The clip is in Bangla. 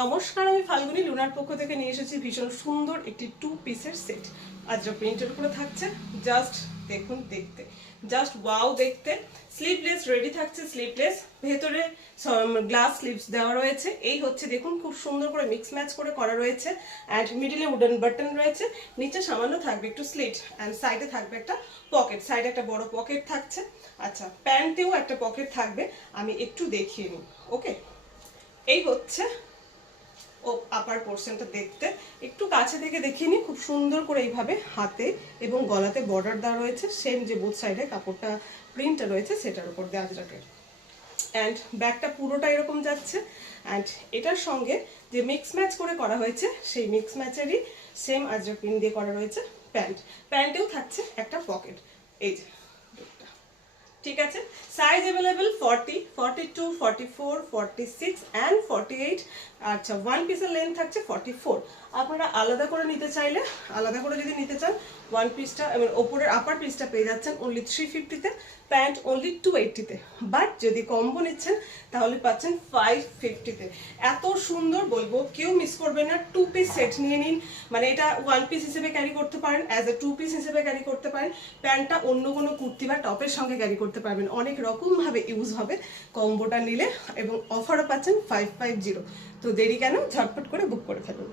নমস্কার, আমি ফাল্গুনি লুনার পক্ষ থেকে নিয়ে এসেছি ভীষণ সুন্দর একটি 2 পিসের সেট। আজরা প্রিন্টের উপরে থাকছে, জাস্ট দেখুন, দেখতে জাস্ট ওয়াও দেখতে। স্লিভলেস রেডি থাকছে, স্লিভলেস, ভেতরে গ্লাস স্লিভস দেওয়া রয়েছে। এই হচ্ছে দেখুন, খুব সুন্দর করে মিক্স ম্যাচ করে করা রয়েছে। অ্যান্ড মিডিলে উডেন বাটন রয়েছে, নিচে সামান্য থাকবে একটু স্লিট, অ্যান্ড সাইডে থাকবে একটা পকেট, সাইডে একটা বড় পকেট থাকছে। আচ্ছা, প্যান্টেও একটা পকেট থাকবে, আমি একটু দেখিয়ে নিই। ওকে, এই হচ্ছে ও আপার পোর্শনটা দেখতে। একটু কাছে থেকে দেখিয়ে নিই, খুব সুন্দর করে এইভাবে হাতে এবং গলাতে বর্ডার দেওয়া রয়েছে, সেম যে বোথ সাইডে কাপড়টা প্রিন্টটা রয়েছে সেটার উপর দিয়ে আজরাকের। অ্যান্ড ব্যাগটা পুরোটা এরকম যাচ্ছে। অ্যান্ড এটার সঙ্গে যে মিক্স ম্যাচ করে করা হয়েছে সেই মিক্স ম্যাচেরই সেম আজরা প্রিন্ট দিয়ে করা রয়েছে প্যান্ট। প্যান্টেও থাকছে একটা পকেট, এই যে, ঠিক আছে। Size available 40, 42, 44, 46 and 48। আচ্ছা, ওয়ান পিসের লেন্থ থাকছে 44। আপনারা আলাদা করে নিতে চাইলে, আলাদা করে যদি নিতে চান, ওয়ান পিসটা ওপরের আপার পিসটা পেয়ে যাচ্ছেন অনলি 350-তে, প্যান্ট অনলি 280-তে। বাট যদি কম্বো নিচ্ছেন তাহলে পাচ্ছেন 550-তে। এত সুন্দর, বলবো কেউ মিস করবেন না। 2 পিস সেট নিয়ে নিন, মানে এটা ওয়ান পিস হিসেবে ক্যারি করতে পারেন, অ্যাজ এ 2 পিস হিসেবে ক্যারি করতে পারেন। প্যান্টটা অন্য কোনো কুর্তি বা টপের সঙ্গে ক্যারি করতে পারবেন, অনেক রকমভাবে ইউজ হবে কম্বোটা নিলে। এবং অফারও পাচ্ছেন 550। তো দেরি কেন, ঝটপট করে বুক করে ফেলুন।